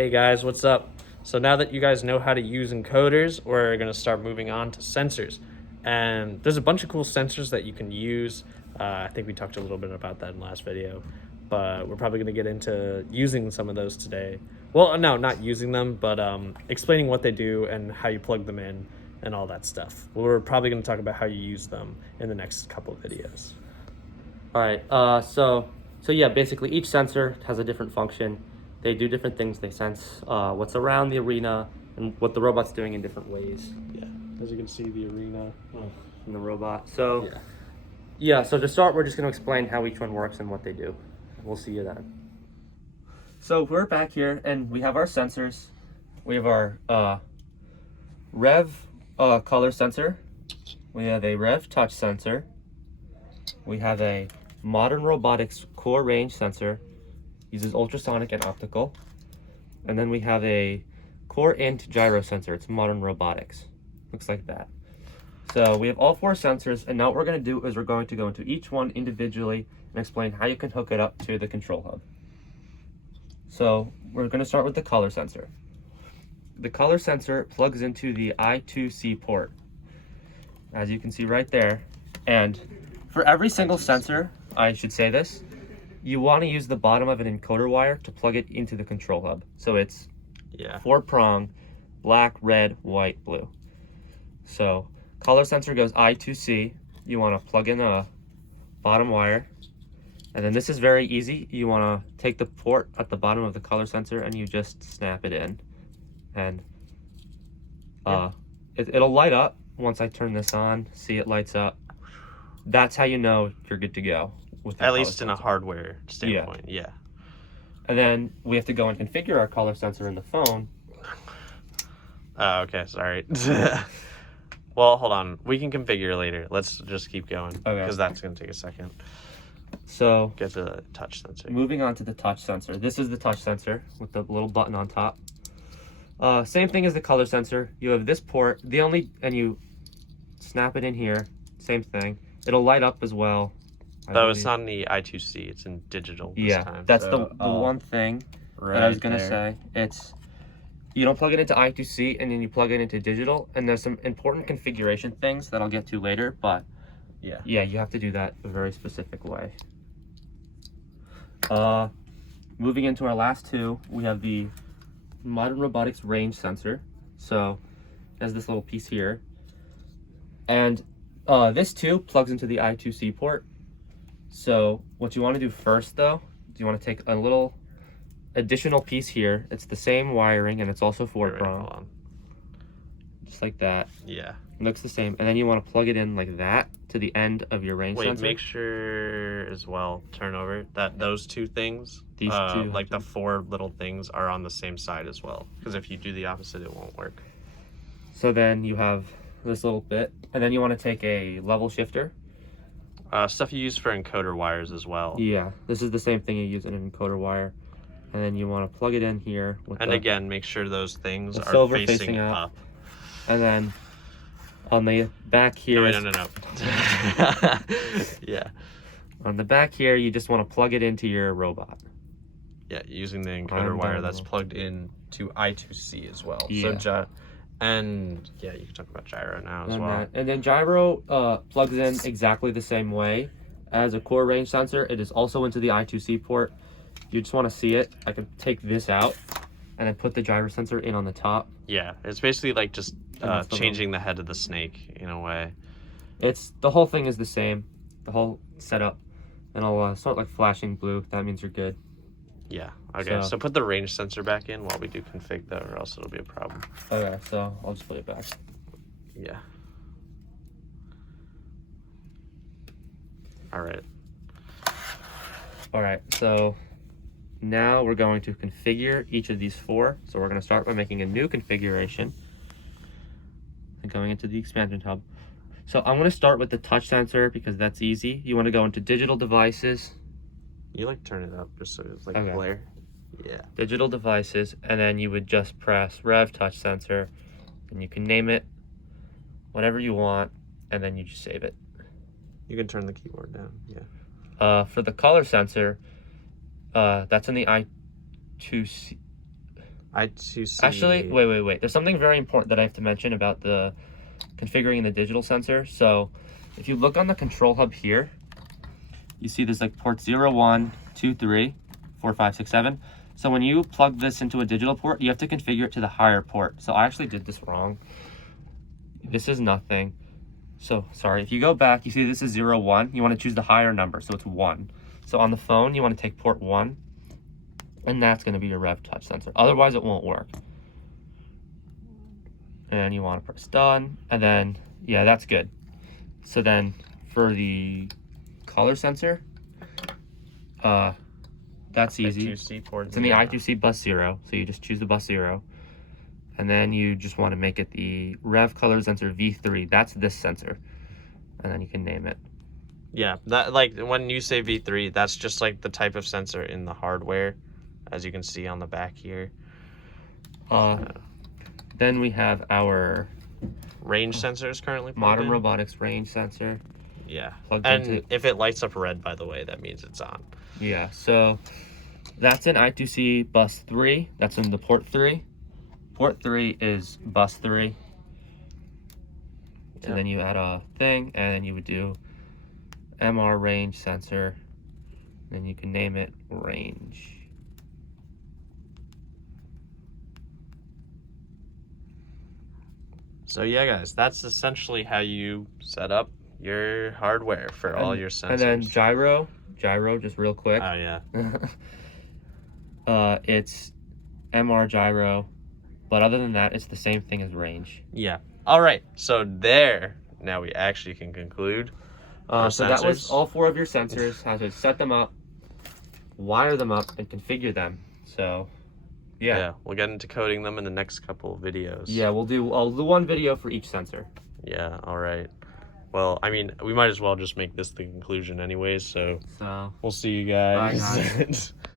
Hey guys, what's up? So now that you guys know how to use encoders, we're going to start moving on to sensors. And there's a bunch of cool sensors that you can use. I think we talked a little bit about that in the last video, but we're probably going to get into using some of those today. Well, no, not using them, but explaining what they do and how you plug them in and all that stuff. We're probably going to talk about how you use them in the next couple of videos. All right, so yeah, basically each sensor has a different function. They do different things. They sense what's around the arena and what the robot's doing in different ways. Yeah, as you can see, the arena. In the robot. So Yeah. yeah, so to start, we're just going to explain how each one works and what they do. We'll see you then. So we're back here, and we have our sensors. We have our Rev color sensor. We have a Rev touch sensor. We have a Modern Robotics core range sensor. Uses ultrasonic and optical. And then we have a core int gyro sensor. It's Modern Robotics. Looks like that. So we have all four sensors, and now what we're going to do is we're going to go into each one individually and explain how you can hook it up to the control hub. So we're going to start with the color sensor. The color sensor plugs into the I2C port, as you can see right there. And for every single sensor, I should say this, you want to use the bottom of an encoder wire to plug it into the control hub. So it's 4-prong, black, red, white, blue. So color sensor goes I2C. You want to plug in a bottom wire. And then this is very easy. You want to take the port at the bottom of the color sensor and you just snap it in. And it'll light up once I turn this on. See, it lights up. That's how you know you're good to go. With At least in a hardware standpoint, yeah. And then we have to go and configure our color sensor in the phone. Okay, sorry. Well, hold on. We can configure later. Let's just keep going. Okay. Because that's going to take a second. So Get to the touch sensor. moving on to the touch sensor. This is the touch sensor with the little button on top. Same thing as the color sensor. You have this port. And you snap it in here. Same thing. It'll light up as well. Though it's not in the I2C, it's in digital this time. That's so, the one thing that I was going to say. It's you don't plug it into I2C and then you plug it into digital, and there's some important configuration things that I'll get to later, but yeah, you have to do that a very specific way. Moving into our last two, we have the Modern Robotics range sensor. So it has this little piece here, and this too plugs into the I2C port. So what you want to do first, though, is you want to take a little additional piece here. It's the same wiring, and it's also 4-prong. Just like that. Yeah. It looks the same. And then you want to plug it in like that to the end of your range sensor. Make sure as well, turn over, that those two things, These two. like the 4 little things, are on the same side as well. Because if you do the opposite, it won't work. So then you have this little bit, and then you want to take a level shifter. Stuff you use for encoder wires as well. Yeah, this is the same thing you use in an encoder wire. And then you want to plug it in here. Again, make sure those things are silver facing up. And then on the back here... No. Yeah. On the back here, you just want to plug it into your robot. Yeah, using the encoder wire that's plugged in to I2C as well. Yeah. So, and yeah, you can talk about gyro now as well. And then gyro plugs in exactly the same way as a core range sensor. It is also into the I2C port. You just want to see it. I can take this out and then put the gyro sensor in on the top. Yeah, it's basically like just changing the head of the snake in a way. The whole thing is the same, the whole setup. And I'll start like flashing blue. That means you're good. Yeah, okay, so put the range sensor back in while we do config though, or else it'll be a problem. Okay, so I'll just put it back. Yeah. Alright, so now we're going to configure each of these 4. So we're going to start by making a new configuration and going into the expansion hub. So I'm going to start with the touch sensor because that's easy. You want to go into digital devices. You like turn it up just so it's like Okay. glare. Yeah. Digital devices, and then you would just press Rev touch sensor, and you can name it whatever you want, and then you just save it. You can turn the keyboard down, yeah. For the color sensor, that's in the I2C. I2C. Actually, wait. There's something very important that I have to mention about the configuring the digital sensor. So if you look on the control hub here, you see there's like port 0, 1, 2, 3, 4, 5, 6, 7. So when you plug this into a digital port, you have to configure it to the higher port. So I actually did this wrong. This is nothing. So sorry, if you go back, you see this is 0, 1. You want to choose the higher number, so it's 1. So on the phone, you want to take port 1, and that's going to be your Rev touch sensor. Otherwise, it won't work. And you want to press done, and then, yeah, that's good. So then for the color sensor, that's easy. I2C port. It's in the I2C bus 0, so you just choose the bus 0. And then you just want to make it the Rev color sensor V3. That's this sensor. And then you can name it. Yeah, that, like, when you say V3, that's just like the type of sensor in the hardware, as you can see on the back here. Then we have our Range sensors currently plugged Modern in. Robotics range sensor. Yeah, Plugged and into- if it lights up red, by the way, that means it's on. Yeah, so that's in I2C bus 3. That's in the port 3. Port 3 is bus 3. Yep. And then you add a thing, and then you would do MR range sensor. Then you can name it range. So yeah, guys, that's essentially how you set up your hardware for all your sensors. And then gyro, just real quick. Oh yeah. It's MR gyro, but other than that, it's the same thing as range. Yeah. All right. So there, now we actually can conclude. So that was sensors. all 4 of your sensors, how to set them up, wire them up, and configure them. So, yeah. We'll get into coding them in the next couple of videos. Yeah, I'll do one video for each sensor. Yeah. All right. Well, I mean, we might as well just make this the conclusion anyways. So So, we'll see you guys. Bye, guys.